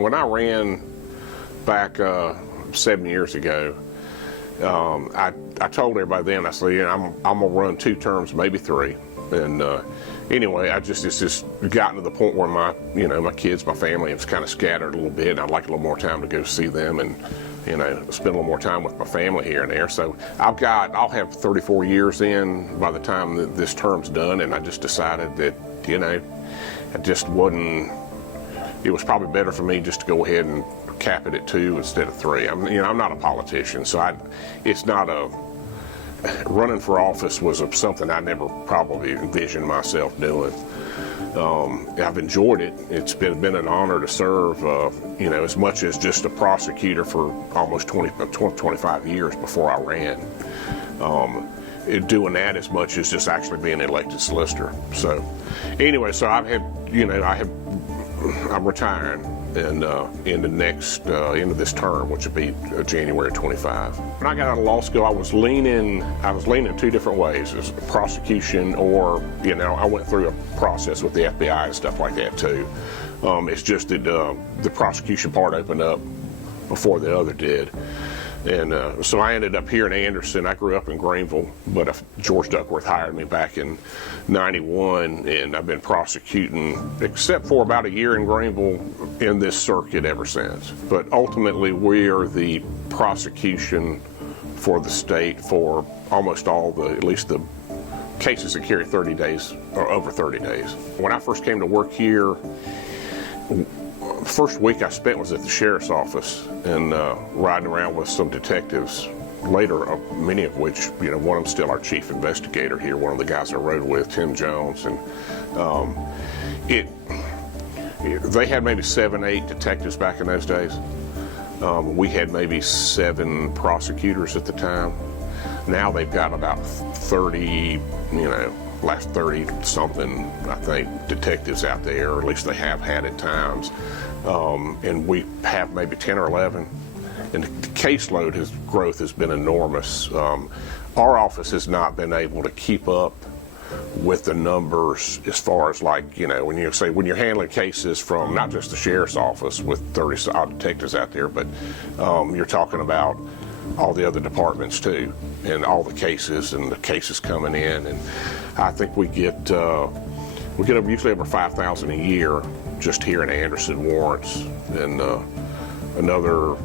When I ran back 7 years ago, I told everybody then, I said, I'm gonna run 2 terms, maybe 3. And anyway, it's just gotten to the point where my kids, my family have kind of scattered a little bit, and I'd like a little more time to go see them and, spend a little more time with my family here and there. So I'll have 34 years in by the time that this term's done, and I just decided that, it was probably better for me just to go ahead and cap it at 2 instead of 3. I'm not a politician, so running for office was something I never probably envisioned myself doing. I've enjoyed it. It's been an honor to serve, as much as just a prosecutor for almost 25 years before I ran. Doing that as much as just actually being an elected solicitor. So anyway, I'm retiring and in the next end of this term, which will be January 25. When I got out of law school, I was leaning 2 different ways: as prosecution, or I went through a process with the FBI and stuff like that too. It's just that the prosecution part opened up before the other did. And so I ended up here in Anderson. I grew up in Greenville, but George Duckworth hired me back in '91, and I've been prosecuting, except for about a year in Greenville, in this circuit ever since. But ultimately, we are the prosecution for the state for almost at least the cases that carry 30 days or over 30 days. When I first came to work here, first week I spent was at the sheriff's office and riding around with some detectives. Later, many of which, one of them still our chief investigator here, one of the guys I rode with, Tim Jones, and they had maybe 7, 8 detectives back in those days. We had maybe 7 prosecutors at the time. Now they've got about 30, last 30 something, I think, detectives out there, or at least they have had at times. And we have maybe 10 or 11. And the caseload growth has been enormous. Our office has not been able to keep up with the numbers as far as when you're handling cases from not just the sheriff's office with 30 odd detectives out there, but you're talking about all the other departments too, and all the cases and the cases coming in. And I think we get usually over 5,000 a year just here in Anderson warrants, and another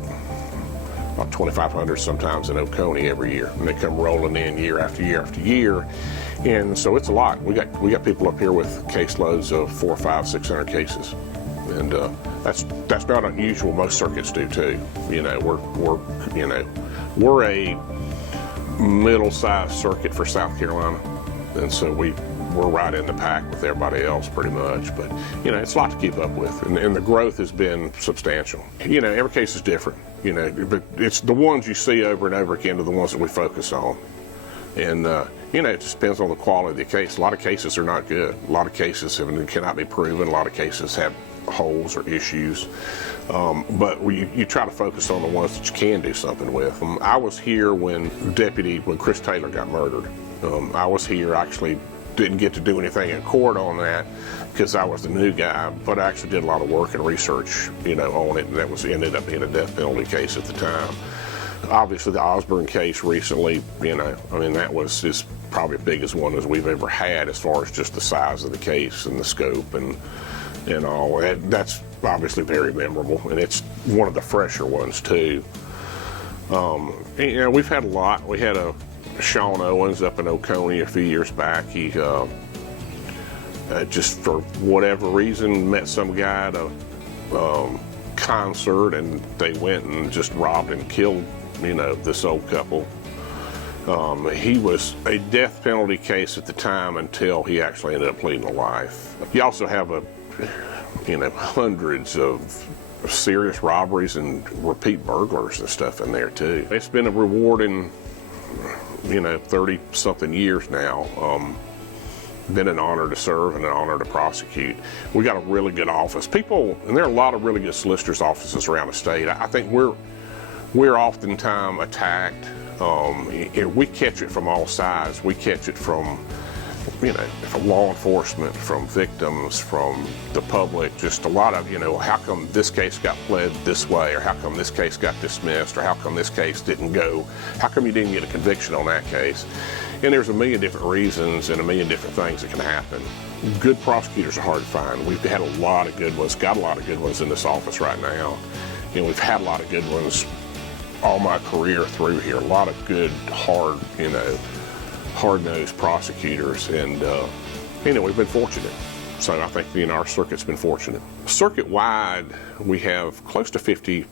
about 2,500 sometimes in Oconee every year, and they come rolling in year after year after year. And so it's a lot. We got people up here with caseloads of 400, 500, 600 cases, and that's not unusual. Most circuits do too. We're a middle-sized circuit for South Carolina, and so we're right in the pack with everybody else pretty much. But it's a lot to keep up with, and the growth has been substantial. Every case is different. But it's the ones you see over and over again are the ones that we focus on. And it just depends on the quality of the case. A lot of cases are not good. A lot of cases cannot be proven. A lot of cases have holes or issues. But you try to focus on the ones that you can do something with. I was here when Chris Taylor got murdered. I was here, actually didn't get to do anything in court on that because I was the new guy, but I actually did a lot of work and research, on it, and that ended up being a death penalty case at the time. Obviously, the Osborne case recently, that was just probably the biggest one as we've ever had as far as just the size of the case and the scope and all. That's obviously very memorable, and it's one of the fresher ones too. We've had a lot. We had Sean Owens up in Oconee a few years back. He just for whatever reason met some guy at a concert, and they went and just robbed and killed this old couple. He was a death penalty case at the time until he actually ended up pleading to life. You also have hundreds of serious robberies and repeat burglars and stuff in there too. It's been a rewarding 30-something years now. Been an honor to serve and an honor to prosecute. We got a really good office. And there are a lot of really good solicitors' offices around the state. I think we're oftentimes attacked. We catch it from all sides. We catch it from from law enforcement, from victims, from the public, just a lot of, how come this case got pled this way, or how come this case got dismissed, or how come this case didn't go, how come you didn't get a conviction on that case? And there's a million different reasons and a million different things that can happen. Good prosecutors are hard to find. We've had a lot of good ones, got a lot of good ones in this office right now. We've had a lot of good ones all my career through here, a lot of good, hard-nosed prosecutors, and we've been fortunate. So I think our circuit's been fortunate. Circuit-wide, we have close to 50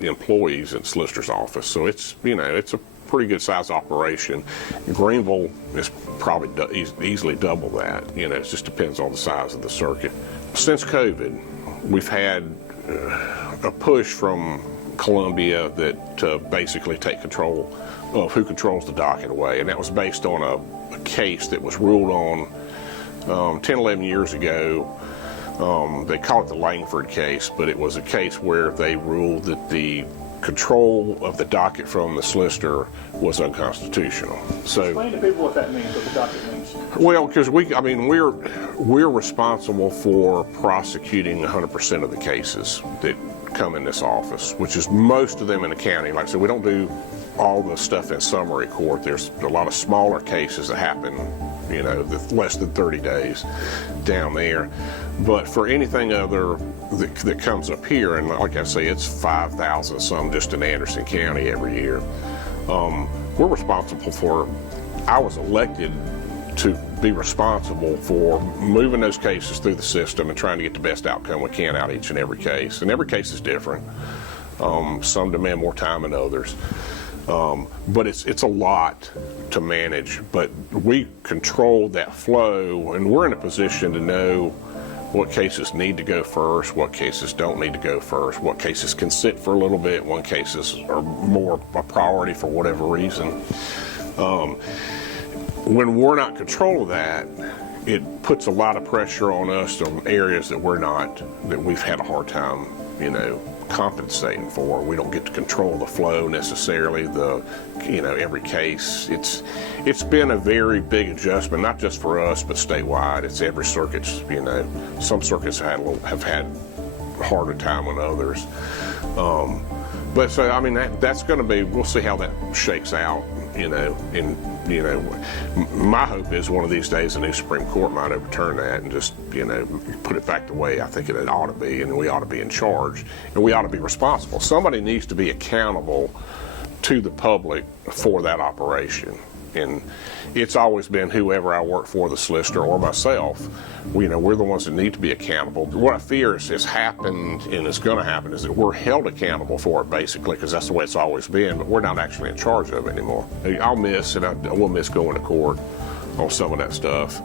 employees in Solicitor's Office, so it's a pretty good size operation. Greenville is probably easily double that. It just depends on the size of the circuit. Since COVID, we've had a push from Columbia that to basically take control of who controls the docket away, and that was based on a case that was ruled on 10, 11 years ago. They call it the Langford case, but it was a case where they ruled that the control of the docket from the solicitor was unconstitutional. So explain to people what that means, what the docket means. Well, because we're responsible for prosecuting 100% of the cases that come in this office, which is most of them in the county. Like I said, we don't do all the stuff in summary court. There's a lot of smaller cases that happen, less than 30 days down there. But for anything other that comes up here, and like I say, it's 5,000 some just in Anderson County every year. We're responsible for, I was elected to be responsible for moving those cases through the system and trying to get the best outcome we can out of each and every case. And every case is different. Some demand more time than others. But it's a lot to manage, but we control that flow, and we're in a position to know what cases need to go first, what cases don't need to go first, what cases can sit for a little bit, what cases are more a priority for whatever reason. When we're not in control of that, it puts a lot of pressure on us on areas that we've had a hard time, compensating for. We don't get to control the flow necessarily, every case. It's been a very big adjustment, not just for us, but statewide. It's every circuit, some circuits have had a harder time than others. But so, that's going to be, we'll see how that shakes out, my hope is one of these days the new Supreme Court might overturn that and just, put it back the way I think it ought to be, and we ought to be in charge, and we ought to be responsible. Somebody needs to be accountable to the public for that operation. And it's always been whoever I work for, the solicitor or myself, we're the ones that need to be accountable. What I fear has happened and is going to happen is that we're held accountable for it, basically, because that's the way it's always been, but we're not actually in charge of it anymore. I'll miss, and I will miss going to court on some of that stuff.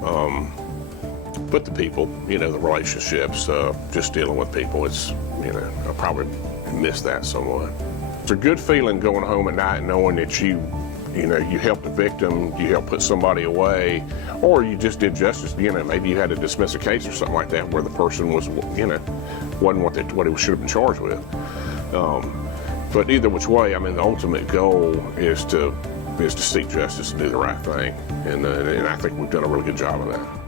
But the people, the relationships, just dealing with people, it's, I'll probably miss that somewhat. It's a good feeling going home at night knowing that you helped a victim, you helped put somebody away, or you just did justice. Maybe you had to dismiss a case or something like that where the person wasn't what he should have been charged with. But either which way, the ultimate goal is to seek justice and do the right thing, and I think we've done a really good job of that.